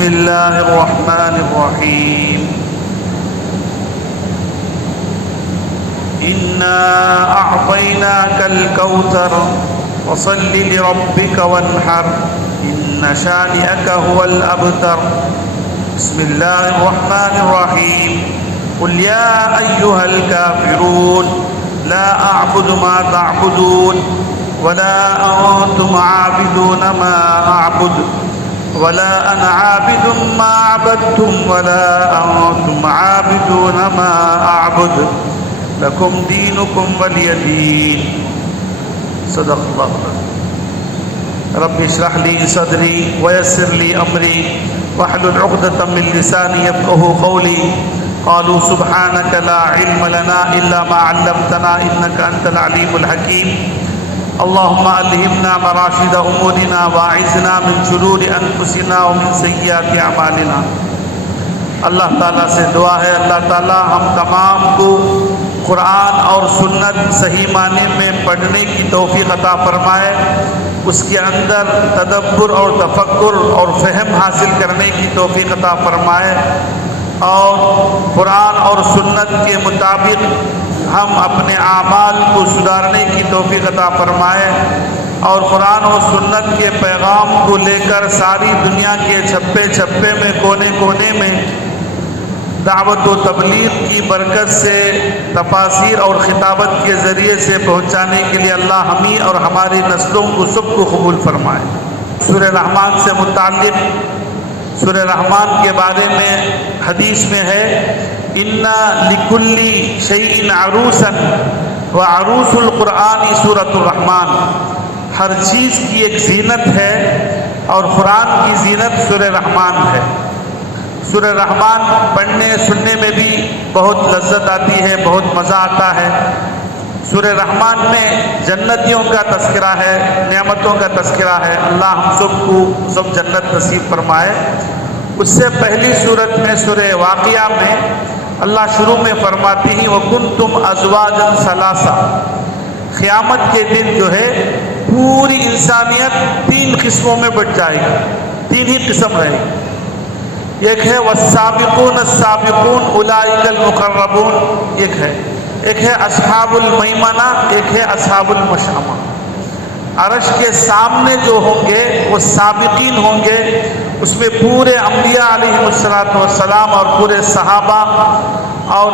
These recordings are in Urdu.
بسم الله الرحمن الرحيم إنا أعطيناك الكوثر فصل لربك وانحر إن شانئك هو الأبتر بسم الله الرحمن الرحيم قل يا أيها الكافرون لا أعبد ما تعبدون ولا أنتم عابدون ما أعبد ولا أنا عابد ما عبدتم ولا أنتم عابدون ما أعبد لكم دينكم ولي دين صدق الله رب اشرح لي صدري ويسر لي أمري واحلل عقدة من لساني يفقهوا قولي قالوا سبحانك لا علم لنا إلا ما علمتنا إنك أنت العليم الحكيم اللهم ألهمنا مراشد أمورنا واعذنا من شرور أنفسنا ومن سيئات أعمالنا۔ اللہ تعالیٰ سے دعا ہے اللہ تعالیٰ ہم تمام کو قرآن اور سنت صحیح معنی میں پڑھنے کی توفیق عطا فرمائے، اس کے اندر تدبر اور تفکر اور فہم حاصل کرنے کی توفیق عطا فرمائے، اور قرآن اور سنت کے مطابق ہم اپنے اعمال کو سدھارنے کی توفیق عطا فرمائے، اور قرآن و سنت کے پیغام کو لے کر ساری دنیا کے چھپے چھپے میں کونے کونے میں دعوت و تبلیغ کی برکت سے تفاسیر اور خطابت کے ذریعے سے پہنچانے کے لیے اللہ ہمیں اور ہماری نسلوں کو سب کو قبول فرمائے۔ سورہ رحمان سے متعلق سورہ رحمان کے بارے میں حدیث میں ہے اِنَّ لِكُلِّ شَيْءٍ عَرُوسًا وَعَرُوسُ الْقُرْآنِ سورۃ الرحمان، ہر چیز کی ایک زینت ہے اور قرآن کی زینت سورہ رحمان ہے۔ سورہ رحمان پڑھنے سننے میں بھی بہت لذت آتی ہے، بہت مزہ آتا ہے۔ سورہ رحمان میں جنتیوں کا تذکرہ ہے، نعمتوں کا تذکرہ ہے، اللہ ہم سب کو سب جنت نصیب فرمائے۔ اس سے پہلی صورت میں سورہ واقعہ میں اللہ شروع میں فرماتے ہیں وَكُنْتُمْ أَزْوَاجًا ثَلَاثًا، قیامت کے دن جو ہے پوری انسانیت تین قسموں میں بٹ جائے گی، تین ہی قسم رہے گی۔ ایک ہے والسابقون السابقون اولئک المقربون، ایک ہے اصحاب المیمنہ، ایک ہے اصحاب المشأمہ۔ عرش کے سامنے جو ہوں گے وہ سابقین ہوں گے، اس میں پورے انبیاء علیہ السلام اور پورے صحابہ اور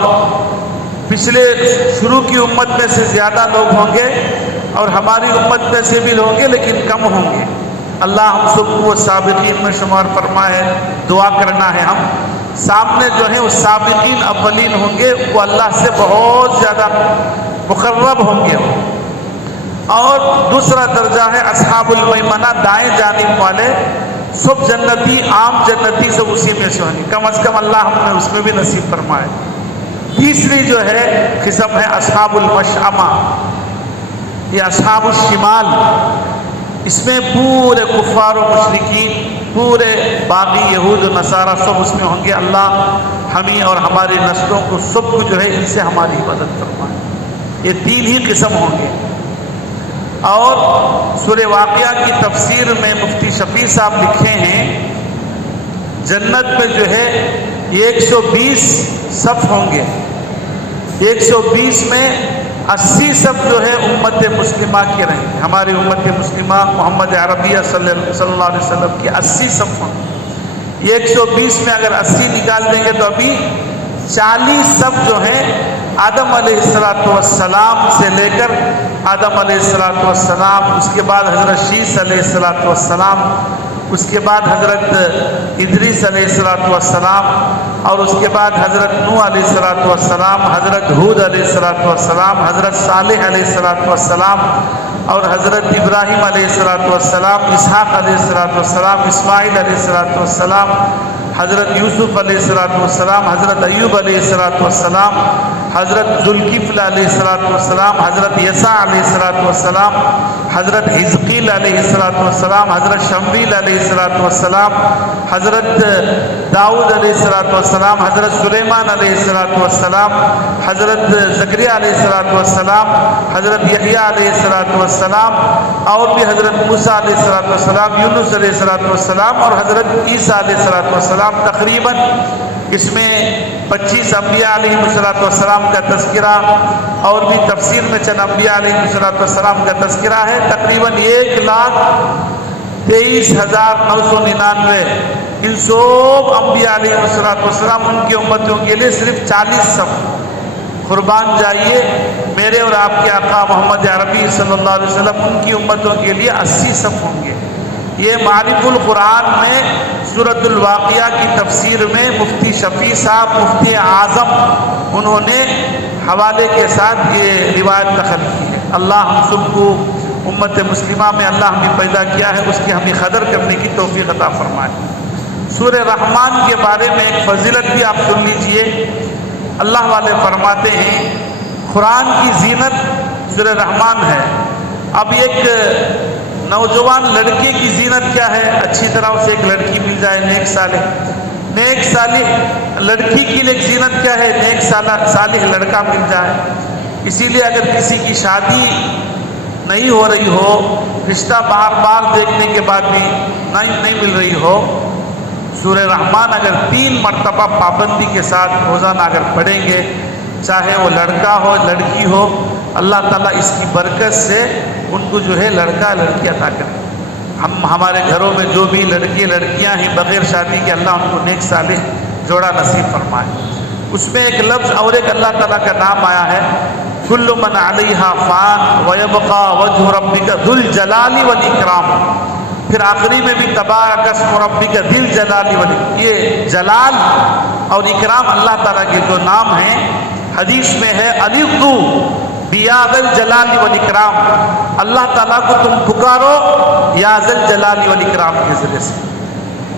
پچھلے شروع کی امت میں سے زیادہ لوگ ہوں گے، اور ہماری امت میں سے بھی ہوں گے لیکن کم ہوں گے۔ اللہ ہم سب کو وہ سابقین میں شمار فرمائے، دعا کرنا ہے ہم۔ سامنے جو ہیں وہ سابقین اولین ہوں گے، وہ اللہ سے بہت زیادہ مقرب ہوں گے۔ اور دوسرا درجہ ہے اصحاب المیمنہ، دائیں جانب والے، سب جنتی، عام جنتی سب اسی میں سے ہوں گے، کم از کم اللہ ہم نے اس میں بھی نصیب فرمائے۔ تیسری جو ہے قسم ہے اصحاب المشأمہ، یہ اصحاب الشمال، اس میں پورے کفار و مشرکین، پورے باقی یہود و نصارہ سب اس میں ہوں گے۔ اللہ ہمیں اور ہماری نسلوں کو سب کو جو ہے ان سے ہماری حفاظت فرمائے۔ یہ تین ہی قسم ہوں گے۔ اور سورہ واقعہ کی تفسیر میں مفتی شفیع صاحب لکھے ہیں جنت میں جو ہے 120 صف ہوں گے، 120 میں 80 صف جو ہے امت مسلمہ کے رہیں گے، ہماری امت مسلمہ محمد عربیہ صلی اللہ علیہ وسلم کی 80 صف ہوں گے۔ 120 میں اگر 80 نکال دیں گے تو ابھی 40 صف جو ہیں آدم علیہ السلام سے لے کر آدم علیہ السلام، اس کے بعد حضرت شیس علیہ السلام، اس کے بعد حضرت ادریس علیہ السلام، اور اس کے بعد حضرت نوح علیہ السلام، حضرت ہود علیہ السلام، حضرت صالح علیہ السلام، اور حضرت ابراہیم علیہ السلام، اسحاق علیہ السلام، اسماعیل علیہ السلام، حضرت یوسف علیہ السلام، حضرت ایوب علیہ السلام، حضرت ذوالکفل علیہ السلام، حضرت یسع علیہ السلام، حضرت حزقیل علیہ السلام، حضرت شمویل علیہ السلام، حضرت داؤد علیہ السلام، حضرت سلیمان علیہ السلام، حضرت زکریا علیہ السلام، حضرت یحییٰ علیہ السلام، اور بھی حضرت موسیٰ علیہ السلام، یونس علیہ السلام، اور حضرت عیسیٰ علیہ السلام. تقریباً اس میں 25 انبیاء علیہ السلام کا تذکرہ، اور بھی تفسیر میں چند انبیاء علیہ السلام کا تذکرہ ہے. تقریباً 1,23,999 ان سب انبیاء علیہ السلام ان کی امتوں کے لیے صرف 40 صف. قربان جائیے، میرے اور آپ کے آقا محمد عربی صلی اللہ علیہ وسلم ان کی امتوں کے لیے 80 صف ہوں گے. یہ معارف القرآن میں سورۃ الواقعہ کی تفسیر میں مفتی شفیع صاحب، مفتی اعظم، انہوں نے حوالے کے ساتھ یہ روایت نقل کی ہے. اللہ ہم سب کو امت مسلمہ میں اللہ ہمیں پیدا کیا ہے، اس کی ہمیں قدر کرنے کی توفیق عطا فرمائے. سورہ رحمان کے بارے میں ایک فضیلت بھی آپ سن لیجئے. اللہ والے فرماتے ہیں قرآن کی زینت سورہ رحمان ہے. اب ایک نوجوان لڑکے کی زینت کیا ہے؟ اچھی طرح اسے ایک لڑکی مل جائے نیک صالح. نیک صالح لڑکی کی لیے زینت کیا ہے؟ نیک صالح لڑکا مل جائے. اسی لیے اگر کسی کی شادی نہیں ہو رہی ہو، رشتہ بار بار دیکھنے کے بعد بھی نہیں مل رہی ہو، سورہ رحمان اگر 3 مرتبہ پابندی کے ساتھ روزانہ اگر پڑھیں گے، چاہے وہ لڑکا ہو لڑکی ہو، اللہ تعالیٰ اس کی برکت سے ان کو جو ہے لڑکا لڑکی عطا کرے. ہمارے گھروں میں جو بھی لڑکیاں ہیں بغیر شادی کے، اللہ ان کو نیک صالح جوڑا نصیب فرمائے. اس میں ایک لفظ اور ایک اللہ تعالیٰ کا نام آیا ہے، کل من علیہا فان ویبقى وجہ ربک ذو الجلال والاکرام. پھر آخری میں بھی تبارک اسم ربک ذی الجلال والاکرام. یہ جلال اور اکرام اللہ تعالیٰ کے دو نام ہیں. حدیث میں ہے الدو بیا ذی الجلال والاکرام، اللہ تعالیٰ کو تم پکارو یا ذی الجلال والاکرام کے ذریعے سے.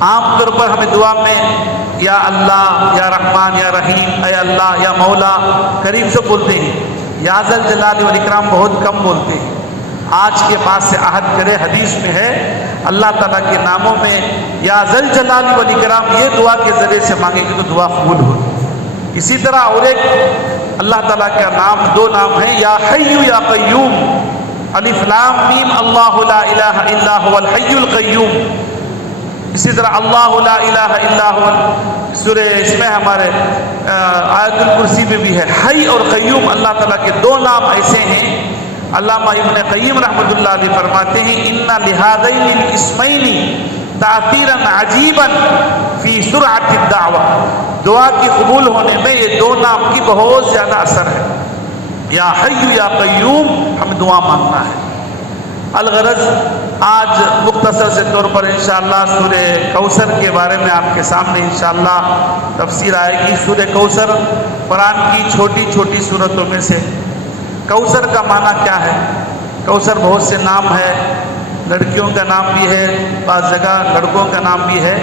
عام طور پر ہمیں دعا میں یا اللہ، یا رحمان، یا رحیم، اے اللہ، یا مولا کریم سے بولتے ہیں. یا ذی الجلال والاکرام بہت کم بولتے ہیں. آج کے بعد سے عہد کرے، حدیث میں ہے اللہ تعالیٰ کے ناموں میں یا ذی الجلال والاکرام یہ دعا کے ذریعے سے مانگے گی تو دعا قبول ہوگی. اسی طرح اور ایک اللہ تعالیٰ کا نام، 2 نام ہیں، یا حی یا قیوم. الف لام میم اللہ لا الہ الا هو الحی القیوم. اسی طرح اللہ لا الہ الا هو، سورہ اس میں ہمارے آیت الکرسی میں بھی ہے حی اور قیوم. اللہ تعالیٰ کے 2 نام ایسے ہیں. علامہ ابن قیم رحمۃ اللہ علیہ فرماتے ہیں ان لہذین الاسمین تاثیرا عجیبا فی سرعت الدعوہ. دعا کی قبول ہونے میں یہ 2 نام کی بہت زیادہ اثر ہے. یا حی یا قیوم ہم دعا مانگنا ہے. الغرض آج مختصر سے طور پر انشاءاللہ سورہ کوثر کے بارے میں آپ کے سامنے انشاءاللہ تفسیر آئے گی. سورہ کوثر قرآن کی چھوٹی چھوٹی سورتوں میں سے. کوثر کا معنی کیا ہے؟ کوثر بہت سے نام ہے، لڑکیوں کا نام بھی ہے، بعض جگہ لڑکوں کا نام بھی ہے.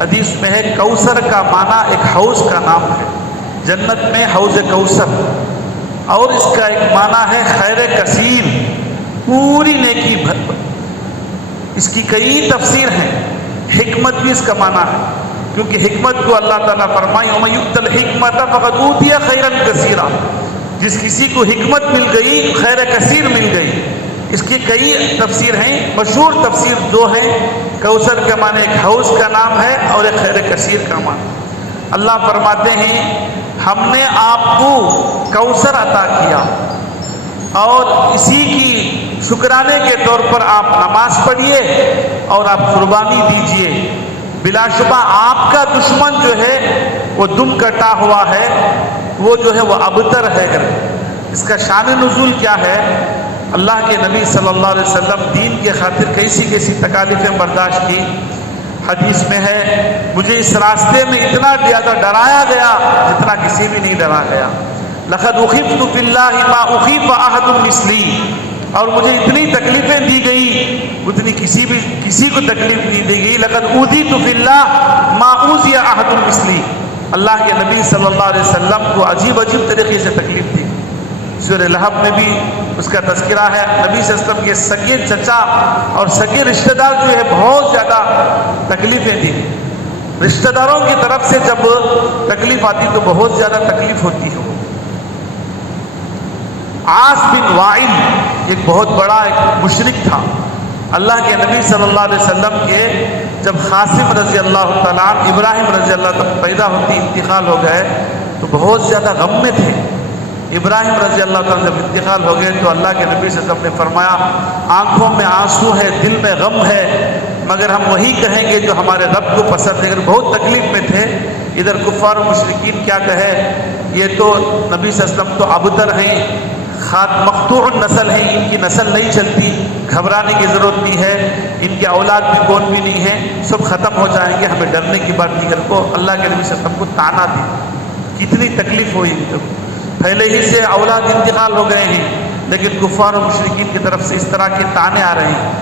حدیث میں ہے کوثر کا معنی ایک حوض کا نام ہے، جنت میں حوض کوثر. اور اس کا ایک معنی ہے خیر کثیر، پوری نیکی بھر. اس کی کئی تفسیر ہیں. حکمت بھی اس کا معنی ہے، کیونکہ حکمت کو اللہ تعالیٰ فرمائے وَمَن یُؤْتَ الْحِکْمَةَ فَقَدْ أُوتِیَ خَیْرًا کَثِیرًا. جس کسی کو حکمت مل گئی خیر کثیر مل گئی. اس کی کئی تفسیر ہیں. مشہور تفسیر 2 ہیں. کوثر کے معنی ایک حوض کا نام ہے اور ایک خیر کثیر کا معنی. اللہ فرماتے ہیں ہم نے آپ کو کوثر عطا کیا اور اسی کی شکرانے کے طور پر آپ نماز پڑھیے اور آپ قربانی دیجئے. بلا شبہ آپ کا دشمن جو ہے وہ دم کٹا ہوا ہے، وہ جو ہے وہ ابتر ہے. اس کا شان نزول کیا ہے؟ اللہ کے نبی صلی اللہ علیہ وسلم دین کے خاطر کیسی تکالیفیں برداشت کی. حدیث میں ہے مجھے اس راستے میں اتنا زیادہ ڈرایا گیا جتنا کسی بھی نہیں ڈرا گیا. لقد اخفت فی اللہ ما اخیف احد مثلی. اور مجھے اتنی تکلیفیں دی گئی اتنی کسی کو تکلیف نہیں دی گئی. لقد اوذیت فی اللہ ما اوذی احد مثلی. اللہ کے نبی صلی اللہ علیہ وسلم کو عجیب عجیب طریقے سے تکلیف تھی. سورہ لہب میں بھی اس کا تذکرہ ہے. نبی صلی اللہ علیہ وسلم کے سگے چچا اور سگے رشتہ دار جو ہے بہت زیادہ تکلیفیں دی. رشتہ داروں کی طرف سے جب تکلیف آتی تو بہت زیادہ تکلیف ہوتی ہے. عاص بن وائل ایک بہت بڑا ایک مشرک تھا. اللہ کے نبی صلی اللہ علیہ وسلم کے جب قاسم رضی اللہ تعالیٰ عنہ ابراہیم رضی اللہ تعالیٰ پیدا ہوتی انتقال ہو گئے تو بہت زیادہ غم میں تھے. ابراہیم رضی اللہ تعالیٰ جب انتقال ہو گئے تو اللہ کے نبی صلی اللہ علیہ وسلم نے فرمایا آنکھوں میں آنسو ہے، دل میں غم ہے، مگر ہم وہی کہیں گے جو ہمارے رب کو پسند ہے. اگر بہت تکلیف میں تھے. ادھر کفار و مشرکین کیا کہے، یہ تو نبی صلی اللہ علیہ وسلم تو ابتر ہیں، مقطوع النسل ہیں، ان کی نسل نہیں چلتی، گھبرانے کی ضرورت نہیں ہے، ان کے اولاد بھی کون بھی نہیں ہے، سب ختم ہو جائیں گے، ہمیں ڈرنے کی بات نہیں. کو اللہ کے نبی صلی اللہ علیہ وسلم کو تانا دی. کتنی تکلیف ہوئی، پہلے ہی سے اولاد انتقال ہو گئے ہیں لیکن کفار و مشرکین کی طرف سے اس طرح کے تانے آ رہے ہیں.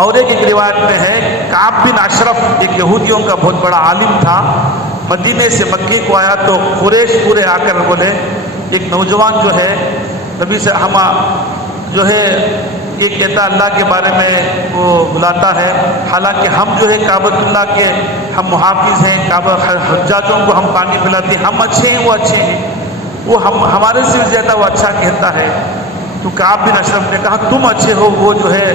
اور ایک روایت میں ہے کعب بن اشرف ایک یہودیوں کا بہت بڑا عالم تھا. مدینے سے مکے کو آیا تو قریش پورے آ کر بولے ایک نوجوان جو ہے نبی سے ہم جو ہے یہ کہتا اللہ کے بارے میں وہ بلاتا ہے، حالانکہ ہم جو ہے کعبۃ اللہ کے ہم محافظ ہیں، کعبہ حجاجوں کو ہم پانی پلاتے ہیں، ہم اچھے ہیں وہ اچھے ہیں، وہ ہمارے سے زیادہ وہ اچھا کہتا ہے. تو کعب بن اشرف نے کہا تم اچھے ہو، وہ جو ہے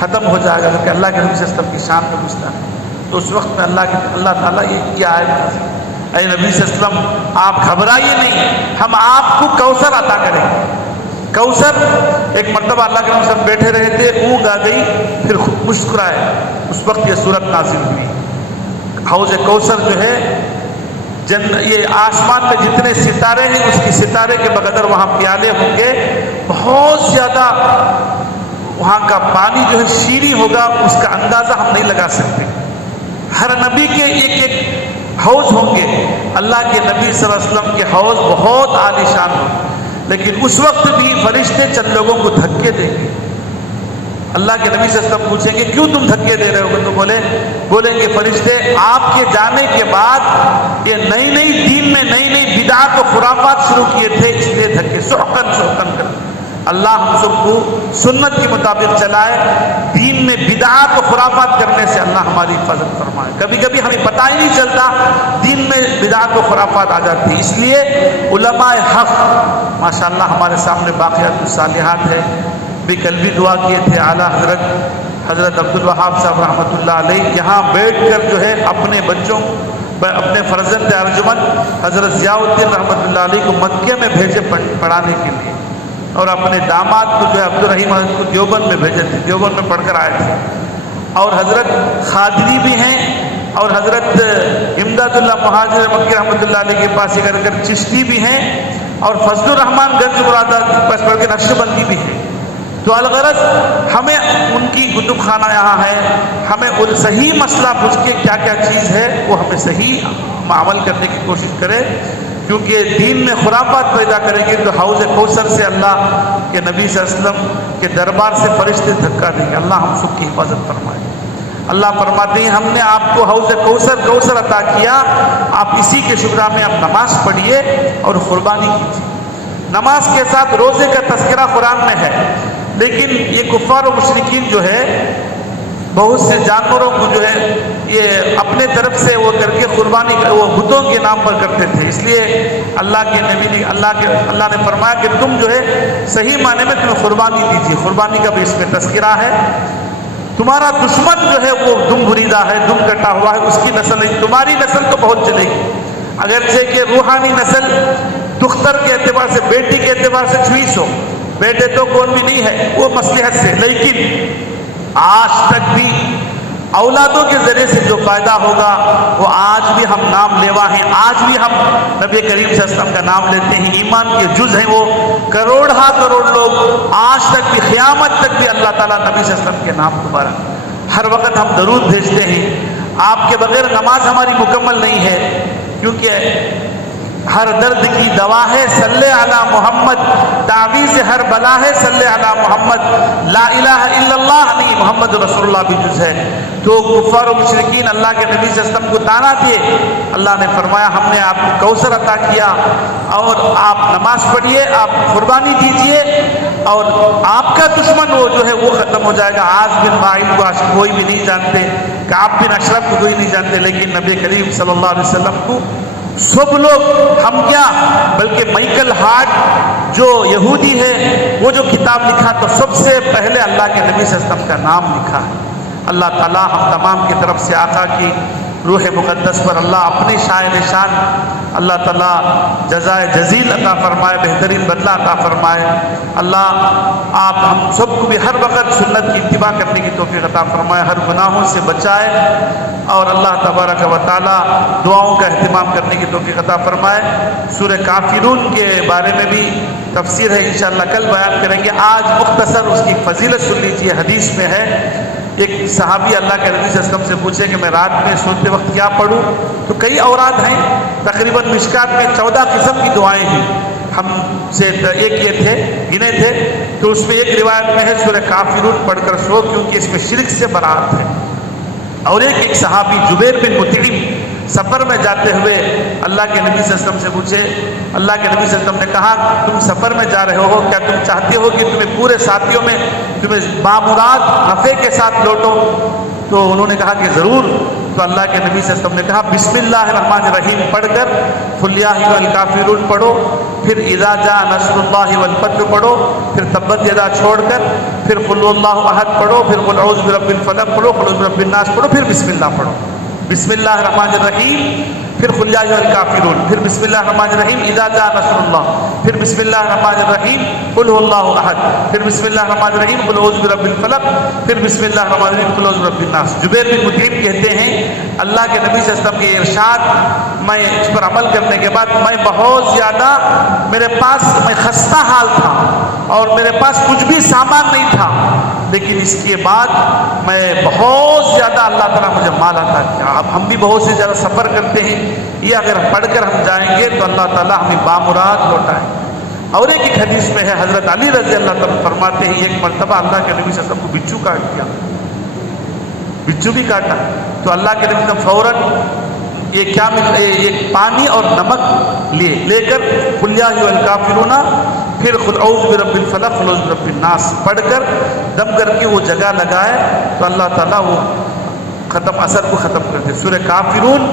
ختم ہو جائے گا، کیونکہ اللہ کے نبی صلی اللہ علیہ وسلم کی شان میں گھستا ہے. تو اس وقت میں اللہ تعالیٰ یہ آیت اے نبی صلی اللہ علیہ وسلم آپ گھبرائیے نہیں، ہم آپ کو کوثر عطا کریں گے. کوثر ایک مرتبہ اللہ کے نبی صلی اللہ علیہ وسلم بیٹھے رہے تھے، اونگ آ گئی، پھر مسکرائے، اس وقت یہ سورت نازل ہوئی. حوض کوثر جو ہے یہ آسمان میں جتنے ستارے ہیں اس کی ستارے کے بقدر وہاں پیالے ہوں گے، بہت زیادہ وہاں کا پانی جو ہے شیریں ہوگا، اس کا اندازہ ہم نہیں لگا سکتے. ہر نبی کے ایک ایک حوض ہوں گے. اللہ کے نبی صلی اللہ علیہ وسلم کے حوض بہت عالی شان ہوں گے، لیکن اس وقت بھی فرشتے چند لوگوں کو دھکے دیں گے. اللہ کے نبی صلی اللہ علیہ وسلم پوچھیں گے کیوں تم دھکے دے رہے ہو، تو بولیں گے فرشتے آپ کے جانے کے بعد یہ نئی دین میں نئی بدعات و خرافات شروع کیے تھے، اس لیے دھکے سحقن کر. اللہ ہم سب کو سنت کے مطابق چلائے. دین میں بدعات و خرافات کرنے سے اللہ ہماری حفاظت فرمائے. کبھی کبھی ہمیں پتہ ہی نہیں چلتا دین میں بدعات و خرافات آ جاتی ہے. اس لیے علماء حق ماشاءاللہ ہمارے سامنے باقیات الصالحات ہے. بھی کل بھی دعا کیے تھے اعلیٰ حضرت عبدالوہاب صاحب رحمۃ اللہ علیہ یہاں بیٹھ کر جو ہے اپنے بچوں اپنے فرزند ارجمن حضرت ضیاء الدین رحمۃ اللہ علیہ کو مکے میں بھیجے پڑھانے کے لیے، اور اپنے داماد کو جو ہے عبدالرحیم حضرت کو دیوبند میں بھیجے تھے، دیوبند میں پڑھ کر آئے تھے. اور حضرت خادری بھی ہیں اور حضرت امداد اللہ مہاجر مکی رحمۃ اللہ علیہ کے پاس اگر چشتی بھی ہیں، اور فضل الرحمان گنج مرادہ کے پاس پڑھ کے نقشبندی بھی ہیں. تو الغرض ہمیں ان کی کتب خانہ یہاں ہے، ہمیں ان صحیح مسئلہ پوچھ کے کیا کیا چیز ہے وہ ہمیں صحیح عمل کرنے کی کوشش کرے، کیونکہ دین میں خرافات پیدا کریں گے تو حوض کوثر سے اللہ کے نبی صلی اللہ علیہ وسلم کے دربار سے فرشتے دھکا دیں گے. اللہ ہم سب کی حفاظت فرمائے. اللہ فرماتے ہیں ہم نے آپ کو حوض کوثر عطا کیا، آپ اسی کے شکرہ میں آپ نماز پڑھیے اور قربانی کیجیے. نماز کے ساتھ روزے کا تذکرہ قرآن میں ہے، لیکن یہ کفار و مشرکین جو ہے بہت سے جانوروں کو جو ہے یہ اپنے طرف سے وہ کر کے قربانی وہ بتوں کے نام پر کرتے تھے. اس لیے اللہ کے نبی نے اللہ نے فرمایا کہ تم جو ہے صحیح معنی میں تمہیں قربانی دیجیے. قربانی کا بھی اس میں تذکرہ ہے. تمہارا دشمن جو ہے وہ دم بریدہ ہے، دم کٹا ہوا ہے، اس کی نسل نہیں، تمہاری نسل تو بہت چلے گی. اگرچہ کہ روحانی نسل دختر کے اعتبار سے، بیٹی کے اعتبار سے 600 بیٹے تو کون بھی نہیں ہے وہ مصلحت سے، لیکن آج تک بھی اولادوں کے ذریعے سے جو فائدہ ہوگا وہ آج بھی ہم نام لیوا ہیں. آج بھی ہم نبی کریم صلی اللہ علیہ وسلم کا نام لیتے ہیں. ایمان کے جز ہیں وہ کروڑ لوگ. آج تک بھی قیامت تک بھی اللہ تعالیٰ نبی صلی اللہ علیہ وسلم کے نام دوبارہ ہر وقت ہم درود بھیجتے ہیں. آپ کے بغیر نماز ہماری مکمل نہیں ہے، کیونکہ ہر درد کی دوا ہے صلی علی محمد، تعویذ ہر بلا ہے صلی علی محمد، لا الہ الا اللہ نہیں محمد رسول اللہ بھی جز ہے۔ تو کفار و مشرکین اللہ کے نبی صلی اللہ علیہ وسلم کو تانا دیے، اللہ نے فرمایا ہم نے آپ کو کوثر عطا کیا، اور آپ نماز پڑھیے، آپ قربانی دیجئے، اور آپ کا دشمن وہ جو ہے وہ ختم ہو جائے گا۔ عاص بن وائل کو آج کوئی بھی نہیں جانتے، کعب بن اشرف کو کوئی نہیں جانتے، لیکن نبی کریم صلی اللہ علیہ وسلم کو سب لوگ، ہم کیا بلکہ مائیکل ہارٹ جو یہودی ہے وہ جو کتاب لکھا تو سب سے پہلے اللہ کے نبی صلی اللہ علیہ وسلم کا نام لکھا ہے۔ اللہ تعالیٰ ہم تمام کی طرف سے آقا کی روح مقدس پر اللہ اپنی شان نشان اللہ تعالیٰ جزائے جزیل عطا فرمائے، بہترین بدلہ عطا فرمائے۔ اللہ آپ ہم سب کو بھی ہر وقت سنت کی اتباع کرنے کی توفیق عطا فرمائے، ہر گناہوں سے بچائے، اور اللہ تبارک و تعالیٰ دعاؤں کا اہتمام کرنے کی توفیق عطا فرمائے۔ سورہ کافرون کے بارے میں بھی تفسیر ہے، انشاءاللہ کل بیان کریں گے۔ آج مختصر اس کی فضیلت سن لیجیے، حدیث میں ہے ایک صحابی اللہ کے نبی صلی اللہ علیہ وسلم سے پوچھے کہ میں رات میں سوتے وقت کیا پڑھوں؟ تو کئی اوراد ہیں، تقریباً مشکات میں 14 قسم کی دعائیں ہیں، ہم سے ایک یہ تھے گنے تھے، تو اس میں ایک روایت میں ہے سورہ کافرون پڑھ کر سو، کیونکہ اس میں شرک سے برات ہے۔ اور ایک صحابی جبیر بن مطعم سفر میں جاتے ہوئے اللہ کے نبی صلی اللہ علیہ وسلم سے پوچھے، اللہ کے نبی صلی اللہ علیہ وسلم نے کہا تم سفر میں جا رہے ہو، کیا تم چاہتے ہو کہ تمہیں پورے ساتھیوں میں تمہیں بامراد نفع کے ساتھ لوٹو؟ تو انہوں نے کہا کہ ضرور۔ تو اللہ کے نبی صلی اللہ علیہ وسلم نے کہا بسم اللہ الرحمن الرحیم پڑھ کر قل یا ایھا الکافرون پڑھو، پھر اذا جاء نصر اللہ والفتح پڑھو، پھر تبت یدا چھوڑ کر پھر قل اللہ احد پڑھو، پھر قل اعوذ برب الفلق پڑھو، قل اعوذ برب الناس پڑھو، پھر بسم اللہ پڑھو۔ بسم اللہ الرحمن الرحیم، پھر قل یا ایھا الکافرون، پھر بسم اللہ الرحمن الرحیم اذا جاء نصر اللہ، پھر بسم اللہ الرحمن الرحیم قل هو اللہ احد، پھر بسم اللہ الرحمن الرحیم قل اعوذ برب الفلق، پھر بسم اللہ الرحمن الرحیم قل اعوذ برب الناس۔ جبیر بن مطعم کہتے ہیں اللہ کے نبی صلی اللہ علیہ وسلم کے ارشاد میں اس پر عمل کرنے کے بعد میں بہت زیادہ میرے پاس میں خستہ حال تھا اور میرے پاس کچھ بھی سامان نہیں تھا، لیکن اس کے بعد میں بہت زیادہ اللہ تعالیٰ مجھے مال عطا کیا۔ اب ہم بھی بہت سے زیادہ سفر کرتے ہیں، یہ اگر پڑھ کر ہم جائیں گے تو اللہ تعالیٰ ہمیں بامراد لوٹائے۔ اور ایک حدیث میں ہے حضرت علی رضی اللہ تعالیٰ فرماتے ہیں ایک مرتبہ اللہ کے نبی صلی اللہ علیہ وسلم کو بچھو کاٹ دیا، بچھو بھی کاٹا، تو اللہ کے نبی صلی اللہ علیہ وسلم فوراً یہ کیا ایک پانی اور نمک لے کر قل یا ایھا الکافرون، پھر قل اعوذ برب الفلق قل اعوذ برب الناس پڑھ کر دم کر کے وہ جگہ لگائے تو اللہ تعالیٰ وہ اثر کو ختم کرتے۔ سورہ کافرون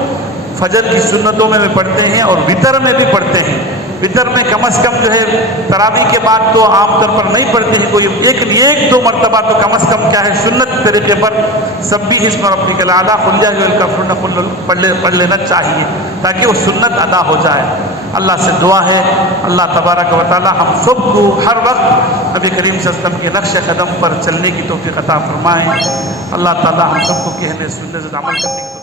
فجر کی سنتوں میں بھی پڑھتے ہیں اور وتر میں بھی پڑھتے ہیں۔ وتر میں کم از کم جو ہے تراویح کے بعد تو عام طور پر نہیں پڑھتے ہیں، کوئی ایک دو مرتبہ تو کم از کم کیا ہے سنت طریقے پر سبح اسم ربک الاعلیٰ قل یا ایھا الکافرون پڑھ لینا چاہیے تاکہ وہ سنت ادا ہو جائے۔ اللہ سے دعا ہے اللہ تبارک و تعالی ہم سب کو ہر وقت نبی کریم صلی اللہ علیہ وسلم کے نقش قدم پر چلنے کی توفیق عطا فرمائیں۔ اللہ تعالی ہم سب کو کہنے سننے سے عمل کرنے کی